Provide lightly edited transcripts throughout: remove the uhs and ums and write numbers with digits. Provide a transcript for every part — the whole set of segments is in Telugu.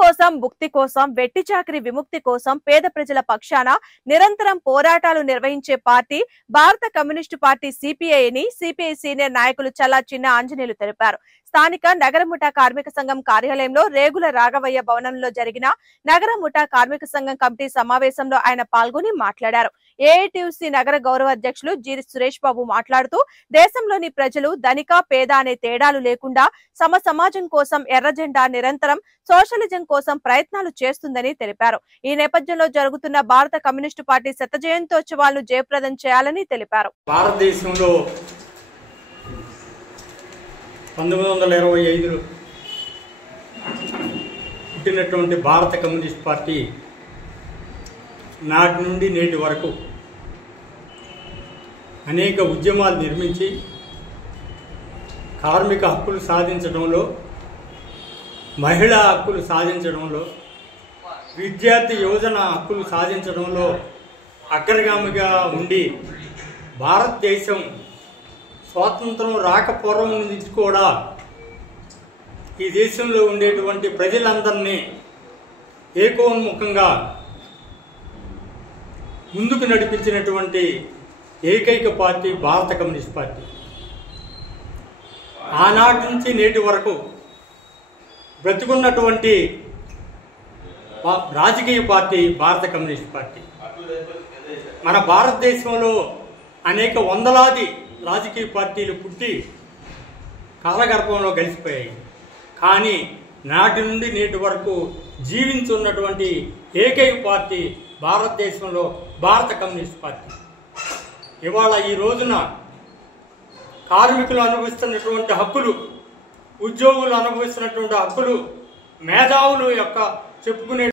కోసం, భుక్తి కోసం, వెట్టి చాకిరి విముక్తి కోసం పేద ప్రజల పక్షాన నిరంతరం పోరాటాలు నిర్వహించే పార్టీ భారత కమ్యూనిస్టు పార్టీ సిపిఐ అని సిపిఐ సీనియర్ నాయకులు చల్లా చిన్న ఆంజనేయులు తెలిపారు. స్థానిక నగర ముఠా కార్మిక సంఘం కార్యాలయంలో రేగుల రాఘవయ్య భవనంలో జరిగిన నగర ముఠా కార్మిక సంఘం కమిటీ సమావేశంలో ఆయన పాల్గొని మాట్లాడారు. ఏఐటియుసి నగర గౌరవ అధ్యక్షులు జీరి సురేష్ బాబు మాట్లాడుతూ దేశంలోని ప్రజలు ధనిక పేద అనే తేడాలు లేకుండా సమాజం కోసం ఎర్ర జెండా నిరంతరం సోషలిజం కోసం ప్రయత్నాలు చేస్తుందని తెలిపారు. ఈ నేపథ్యంలో జరుగుతున్న భారత కమ్యూనిస్టు పార్టీ శత జయంతోత్సవాలను జయప్రదం చేయాలని తెలిపారు. భారతదేశంలో 1925లో పుట్టినటువంటి భారత కమ్యూనిస్ట్ పార్టీ నాటి నుండి నేటి వరకు అనేక ఉద్యమాలు నిర్మించి కార్మిక హక్కులు సాధించడంలో, మహిళా హక్కులు సాధించడంలో, విద్యార్థి యువజన హక్కులు సాధించడంలో అగ్రగామిగా ఉండి భారతదేశం స్వాతంత్రం రాకపూర్వం నుంచి కూడా ఈ దేశంలో ఉండేటువంటి ప్రజలందరినీ ఏకోన్ముఖంగా ముందుకు నడిపించినటువంటి ఏకైక పార్టీ భారత కమ్యూనిస్ట్ పార్టీ. ఆనాటి నుంచి నేటి వరకు బ్రతికున్నటువంటి రాజకీయ పార్టీ భారత కమ్యూనిస్ట్ పార్టీ. మన భారతదేశంలో అనేక వందలాది రాజకీయ పార్టీలు పుట్టి కాలగర్భంలో కలిసిపోయాయి. కానీ నాటి నుండి నేటి వరకు జీవించున్నటువంటి ఏకైక పార్టీ భారతదేశంలో భారత కమ్యూనిస్ట్ పార్టీ. ఇవాళ ఈ రోజున కార్మికులు అనుభవిస్తున్నటువంటి హక్కులు, ఉద్యోగులు అనుభవిస్తున్నటువంటి హక్కులు, మేధావులు యొక్క చెప్పుకునే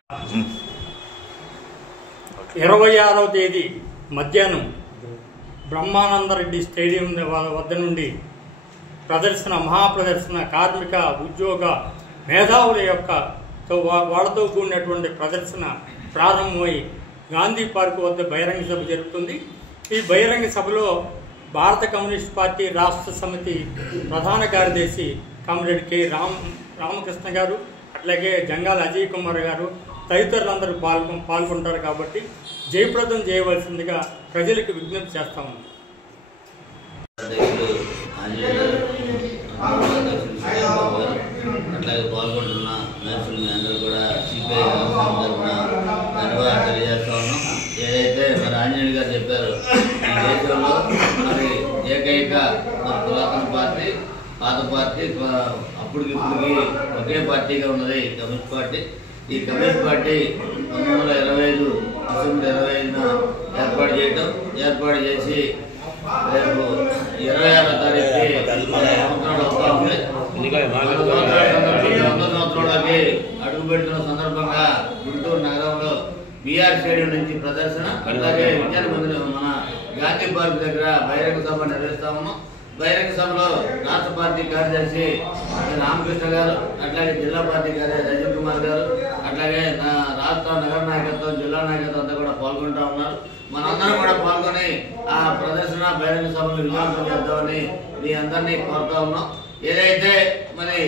26వ తేదీ మధ్యాహ్నం బ్రహ్మానందరెడ్డి స్టేడియం వద్ద నుండి ప్రదర్శన, మహాప్రదర్శన, కార్మిక ఉద్యోగ మేధావుల యొక్క వాళ్ళతో కూడినటువంటి ప్రదర్శన ప్రారంభమై గాంధీ పార్క్ వద్ద బహిరంగ సభ జరుగుతుంది. ఈ బహిరంగ సభలో భారత కమ్యూనిస్ట్ పార్టీ రాష్ట్ర సమితి ప్రధాన కార్యదర్శి కామ్రేడ్ కె రామకృష్ణ గారు, అట్లాగే జంగాల అజయ్ కుమార్ గారు తదితరులందరూ పాల్గొంటారు. కాబట్టి జయప్రదం చేయవలసిందిగా ప్రజలకు విజ్ఞప్తి చేస్తాము. అట్లాగే పాల్గొంటున్న నర్సులు అందరూ కూడా సిపిఐ తరఫున ధన్యవాదాలు తెలియజేస్తా ఉన్నాం. ఏదైతే మరి ఆంజనేయులు గారు చెప్పారో, ఈ దేశంలో మరి ఏకైక పురాతన పార్టీ, పాత పార్టీ, అప్పటికి ఒకే పార్టీగా ఉన్నది కమ్యూనిస్ట్ పార్టీ. ఈ కమ్యూనిస్ట్ పార్టీ 1925 డిసెంబర్ 25న ఏర్పాటు చేసి రేపు 26వ తారీఖుకి 100 సంవత్సరాలు అవుతా ఉంది. 100 సంవత్సరాలకి అడుగు పెడుతున్న సందర్భంగా గుంటూరు నగరంలో బీఆర్ స్టేడియం నుంచి ప్రదర్శన, అలాగే విజ్ఞాన మందిరం మన గాంధీ పార్క్ దగ్గర బహిరంగ సభ నిర్వహిస్తా ఉన్నాం. బహిరంగ సభలో రాష్ట్ర పార్టీ కార్యదర్శి రామకృష్ణ గారు, అట్లాగే జిల్లా పార్టీ కార్యదర్శి అజయ్ కుమార్ గారు, అట్లాగే రాష్ట్ర నగర నాయకత్వం, జిల్లా నాయకత్వం అంతా కూడా పాల్గొంటా ఉన్నారు. మనందరం కూడా పాల్గొని ఆ ప్రదర్శన బహిరంగ సభలు విజయవంతం చేద్దామని మీ అందరినీ కోరుతా ఉన్నాం. ఏదైతే మరి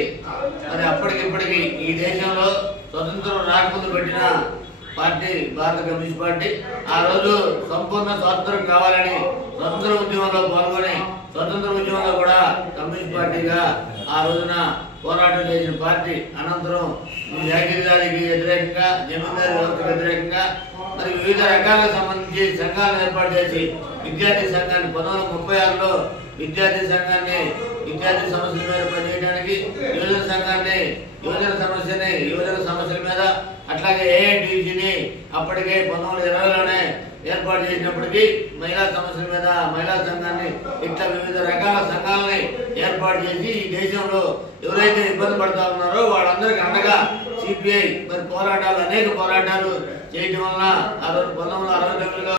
అప్పటికిప్పటికి ఈ దేశంలో స్వతంత్రం రాకముందు పెట్టిన పార్టీ భారత కమ్యూనిస్ట్ పార్టీ, ఆ రోజు సంపూర్ణ స్వాతంత్రం కావాలని స్వతంత్ర ఉద్యమంలో పాల్గొని స్వతంత్ర ఉద్యమంలో కూడా కమ్యూనిస్ట్ పార్టీగా ఆ రోజున పోరాటం చేసిన పార్టీ. అనంతరం జాగీర్దారికి వ్యతిరేకంగా, జమీందారీ వ్యవస్థకు వ్యతిరేకంగా మరి వివిధ రకాలకు సంబంధించి సంఘాలను ఏర్పాటు చేసి విద్యార్థి సంఘాన్ని 1936లో విద్యార్థి సంఘాన్ని విద్యార్థి సమస్యల మీద పనిచేయడానికి, యువజన సంఘాన్ని యువజన సమస్యల మీద, అట్లాగే ఏఐటియుసిని అప్పటికే 1920లోనే ఏర్పాటు చేసినప్పటికీ మహిళా సమస్యల మీద మహిళా సంఘాన్ని, ఇట్లా వివిధ రకాల సంఘాలని ఏర్పాటు చేసి ఈ దేశంలో ఎవరైతే ఇబ్బంది పడుతూ ఉన్నారో వాళ్ళందరికీ అండగా సిపిఐ మరి అనేక పోరాటాలు చేయడం వలన 1969లో